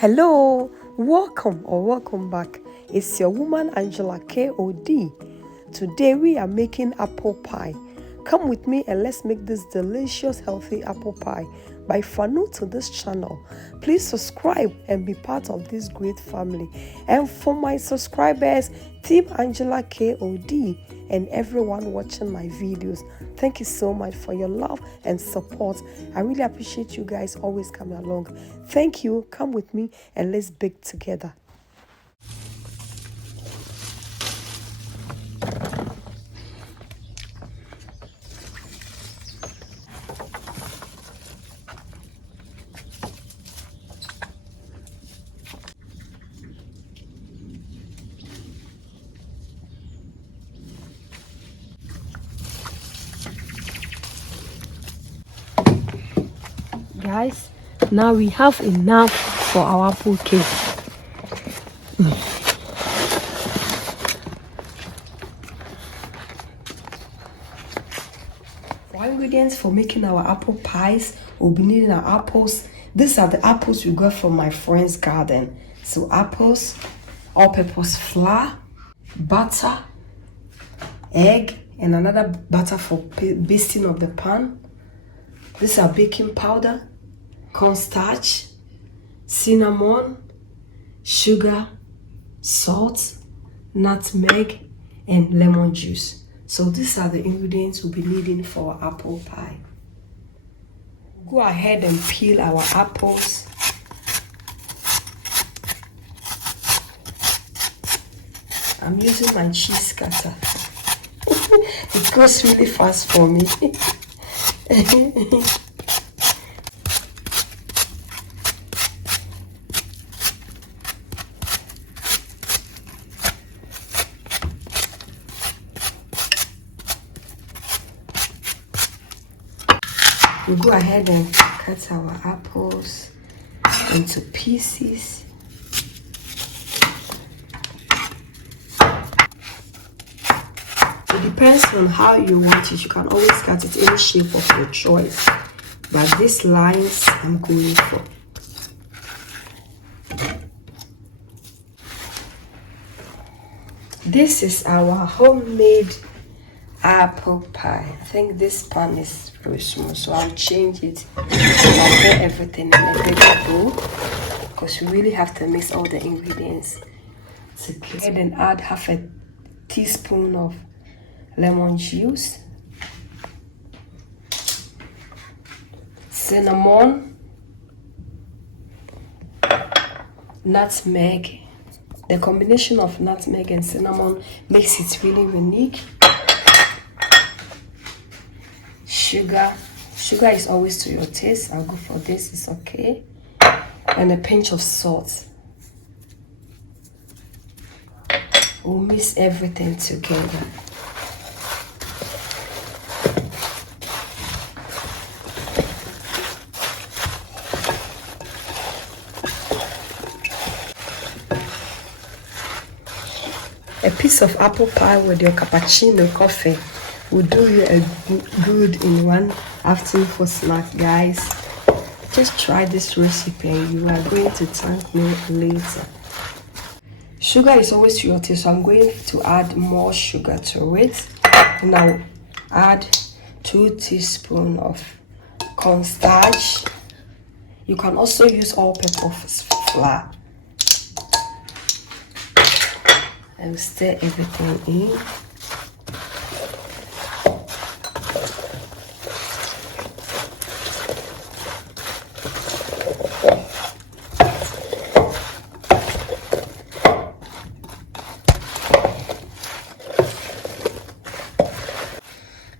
Hello, welcome back. It's your woman Angela KOD. Today we are making apple pie. Come with me and let's make this delicious healthy apple pie. But if you are new to this channel, please subscribe and be part of this great family. And for my subscribers, Team Angela KOD and everyone watching my videos, thank you so much for your love and support. I really appreciate you guys always coming along. Thank you. Come with me and let's bake together. Guys, now we have enough for our apple cake. For ingredients for making our apple pies, we'll be needing our apples. These are the apples we got from my friend's garden. So apples, all-purpose flour, butter, egg, and another butter for basting of the pan. These are baking powder, cornstarch, cinnamon, sugar, salt, nutmeg, and lemon juice. So these are the ingredients we'll be needing for our apple pie. Go ahead and peel our apples. I'm using my cheese cutter. It goes really fast for me. We go ahead and cut our apples into pieces. It depends on how you want it. You can always cut it any shape of your choice. But these lines I'm going for. This is our homemade apple pie. I think this pan is very small, so I'll change it. I'll get everything in a big bowl because we really have to mix all the ingredients together. And add half a teaspoon of lemon juice, cinnamon, nutmeg. The combination of nutmeg and cinnamon makes it really unique. Sugar is always to your taste. I'll go for this, it's okay. And a pinch of salt. We'll mix everything together. A piece of apple pie with your cappuccino coffee will do you a good in one afternoon for snack, guys. Just try this recipe and you are going to thank me later. Sugar is always to your taste, so I'm going to add more sugar to it. And I'll add 2 teaspoons of cornstarch. You can also use all-purpose flour. And stir everything in.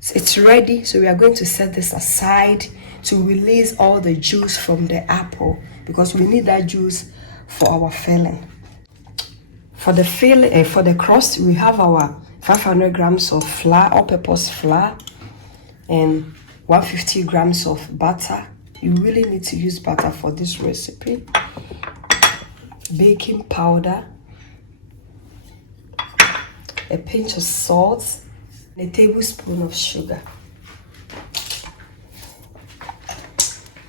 So it's ready, so we are going to set this aside to release all the juice from the apple because we need that juice for our filling. For the filling, for the crust, we have our 500 grams of flour, all-purpose flour, and 150 grams of butter. You really need to use butter for this recipe. Baking powder, a pinch of salt, and a tablespoon of sugar.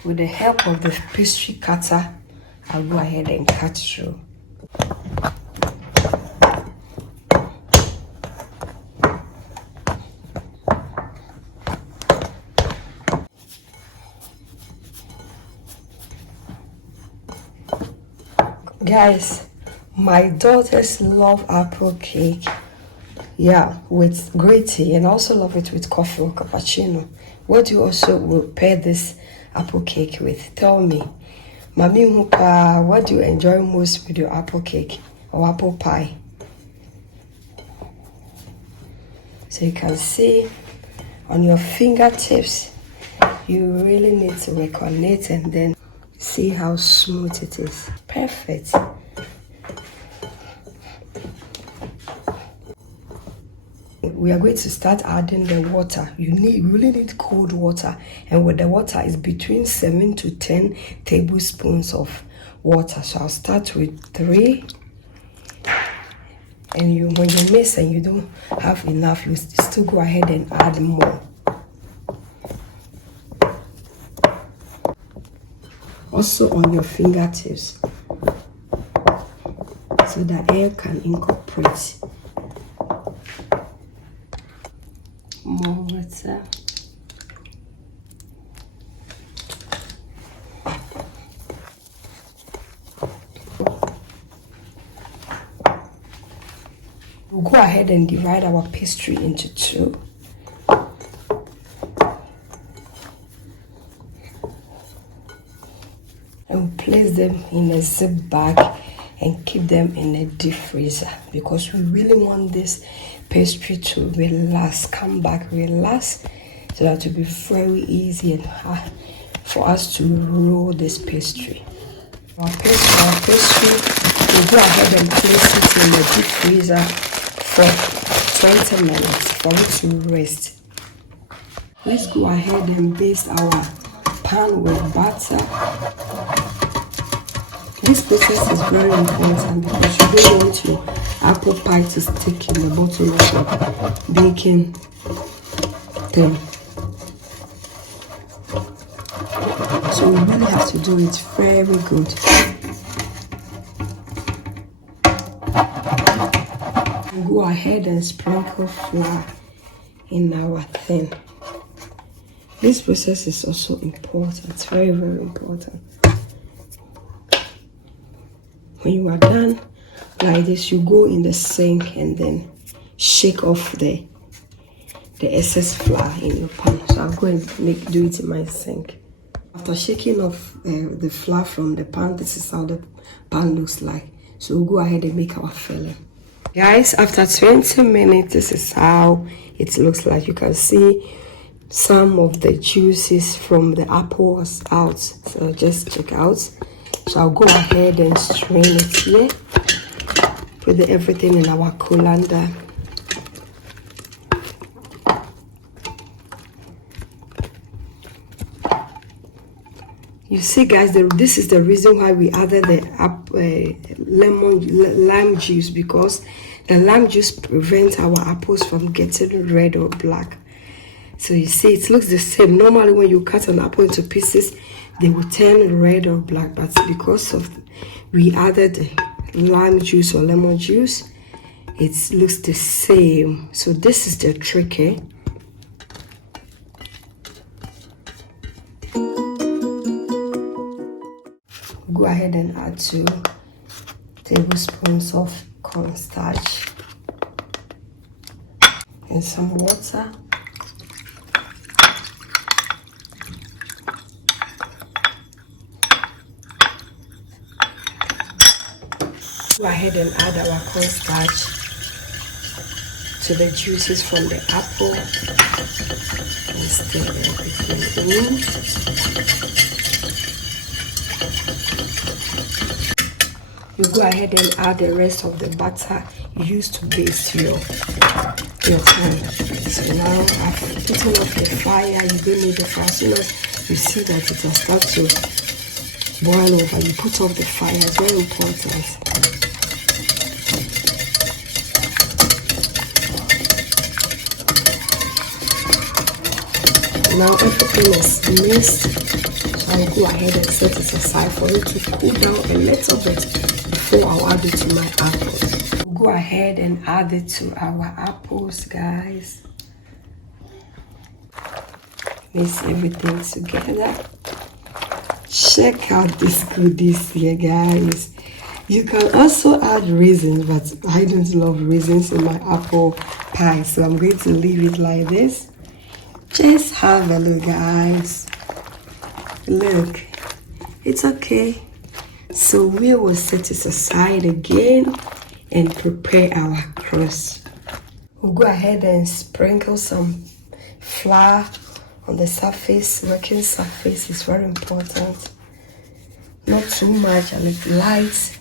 With the help of the pastry cutter, I'll go ahead and cut through. Guys, my daughters love apple cake. Yeah, with great tea, and also love it with coffee or cappuccino. What do you also will pair this apple cake with? Tell me. Mami Hupa, what do you enjoy most with your apple cake or apple pie? So you can see on your fingertips, you really need to reconnect and then see how smooth it is. Perfect. We are going to start adding the water. You really need cold water, and with the water is between 7 to 10 tablespoons of water. So I'll start with 3, and when you mix and you don't have enough, you still go ahead and add more. Also on your fingertips, so that air can incorporate. More water. We'll go ahead and divide our pastry into 2. And we'll place them in a zip bag and keep them in a deep freezer, because we really want this pastry to relax, come back, relax, so that it will be very easy and hard for us to roll this pastry. Our pastry, we'll go ahead and place it in the deep freezer for 20 minutes for it to rest. Let's go ahead and baste our pan with butter. This process is very important because you don't want your apple pie to stick in the bottom of the baking thing. So we really have to do it very good. We'll go ahead and sprinkle flour in our thing. This process is also important. It's very, very important. When you are done like this, you go in the sink and then shake off the excess flour in your pan. So I'll go and do it in my sink. After shaking off the flour from the pan, this is how the pan looks like. So we'll go ahead and make our filling. Guys, after 20 minutes, this is how it looks like. You can see some of the juices from the apples out. So just check out. So I'll go ahead and strain it here. Put everything in our colander. You see, guys, this is the reason why we added the lime juice, because the lime juice prevents our apples from getting red or black. So you see, it looks the same. Normally, when you cut an apple into pieces, they will turn red or black, but because of we added lime juice or lemon juice, it looks the same. So this is the trick, eh? Go ahead and add 2 tablespoons of cornstarch and some water. Go ahead and add our cornstarch to the juices from the apple and stir everything in. You go ahead and add the rest of the butter you used to baste your pan. So now I've put off the fire. You don't need the fire. As soon as you see that it has started to boil over, you put off the fire. It's very important. Now everything is mixed. I'll go ahead and set it aside for it to cool down a little bit before I'll add it to my apples. We'll go ahead and add it to our apples, guys. Mix everything together. Check out this goodies here, guys. You can also add raisins, but I don't love raisins in my apple pie, so I'm going to leave it like this. Just have a look, guys. Look, it's okay. So we will set it aside again and prepare our crust. We'll go ahead and sprinkle some flour on the surface. Working surface is very important. Not too much, a little light.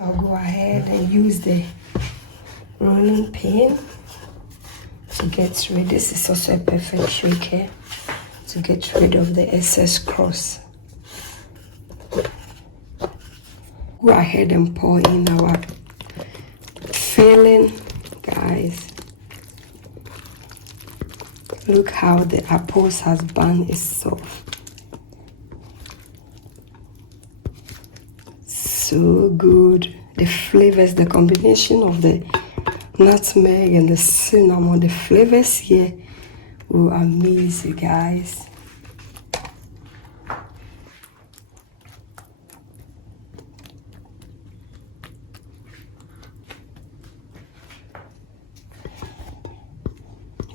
I'll go ahead and use the rolling pin to get rid. This is also a perfect trick here to get rid of the excess crust. Go ahead and pour in our filling, guys. Look how the apples has bun is soft. So good. The flavors, the combination of the nutmeg and the cinnamon, the flavors here will amaze you guys.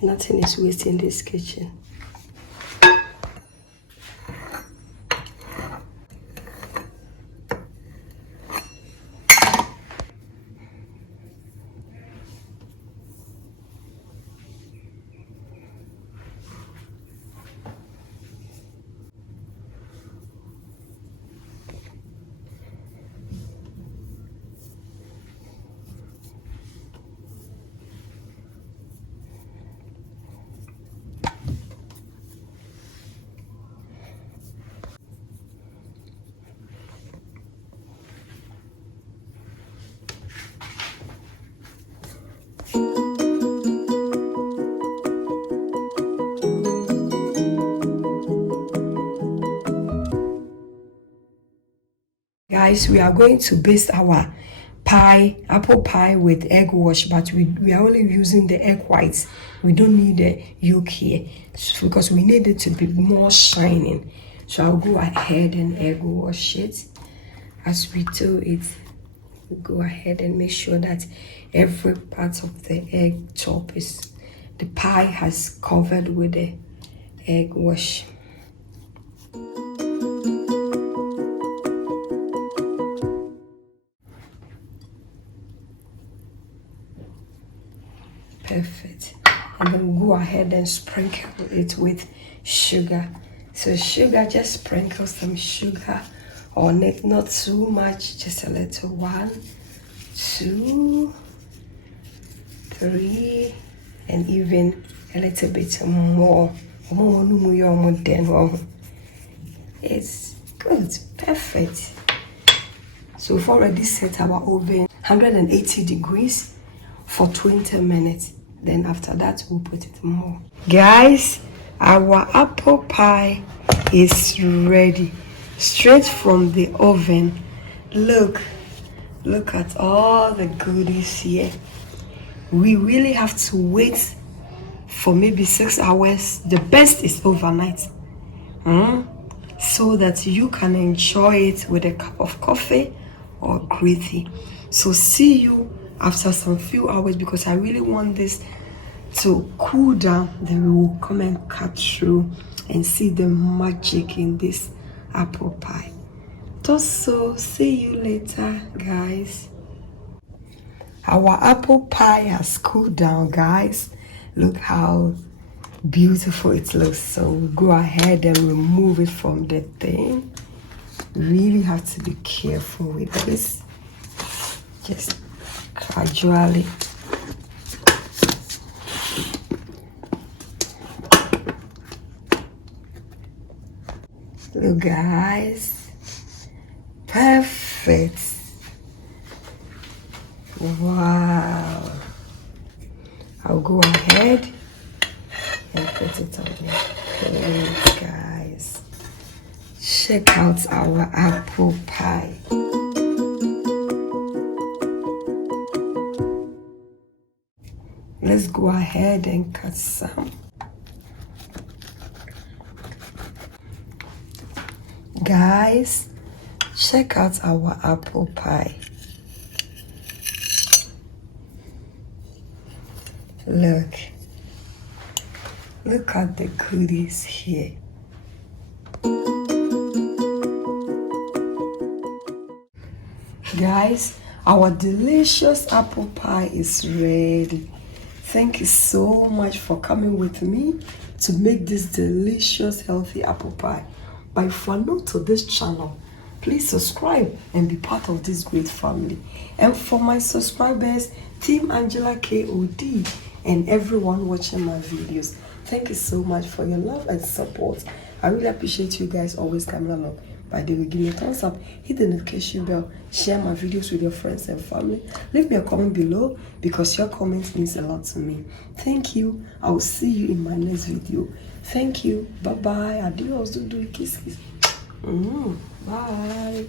Nothing is wasted in this kitchen. Guys, we are going to baste our pie, apple pie with egg wash, but we are only using the egg whites. We don't need the yolk here because we need it to be more shining. So I'll go ahead and egg wash it. As we do it, we go ahead and make sure that every part of the egg top is, the pie has covered with the egg wash. Perfect. And then go ahead and sprinkle it with sugar. So sugar, just sprinkle some sugar on it, not too much, just a little. 1, 2, 3, and even a little bit more. It's good, perfect. So we've already set our oven 180 degrees for 20 minutes. Then after that, we'll put it more. Guys, our apple pie is ready. Straight from the oven. Look at all the goodies here. We really have to wait for maybe 6 hours. The best is overnight. So that you can enjoy it with a cup of coffee or gravy. So see you after some few hours, because I really want this to cool down. Then we will come and cut through and see the magic in this apple pie. So see you later, guys. Our apple pie has cooled down, guys. Look how beautiful it looks. So we'll go ahead and remove it from the thing. Really have to be careful with this. Just gradually. Look guys, perfect. Wow. I'll go ahead and put it on the plate, guys. Check out our apple pie. Let's go ahead and cut some. Guys, check out our apple pie. Look at the goodies here. Guys, our delicious apple pie is ready. Thank you so much for coming with me to make this delicious healthy apple pie. But if you are new to this channel, please subscribe and be part of this great family. And for my subscribers, Team Angela KOD, and everyone watching my videos, thank you so much for your love and support. I really appreciate you guys always coming along. By the way, give me a thumbs up, hit the notification bell, share my videos with your friends and family. Leave me a comment below because your comments means a lot to me. Thank you. I will see you in my next video. Thank you. Bye bye. Adios. Do kiss. Bye.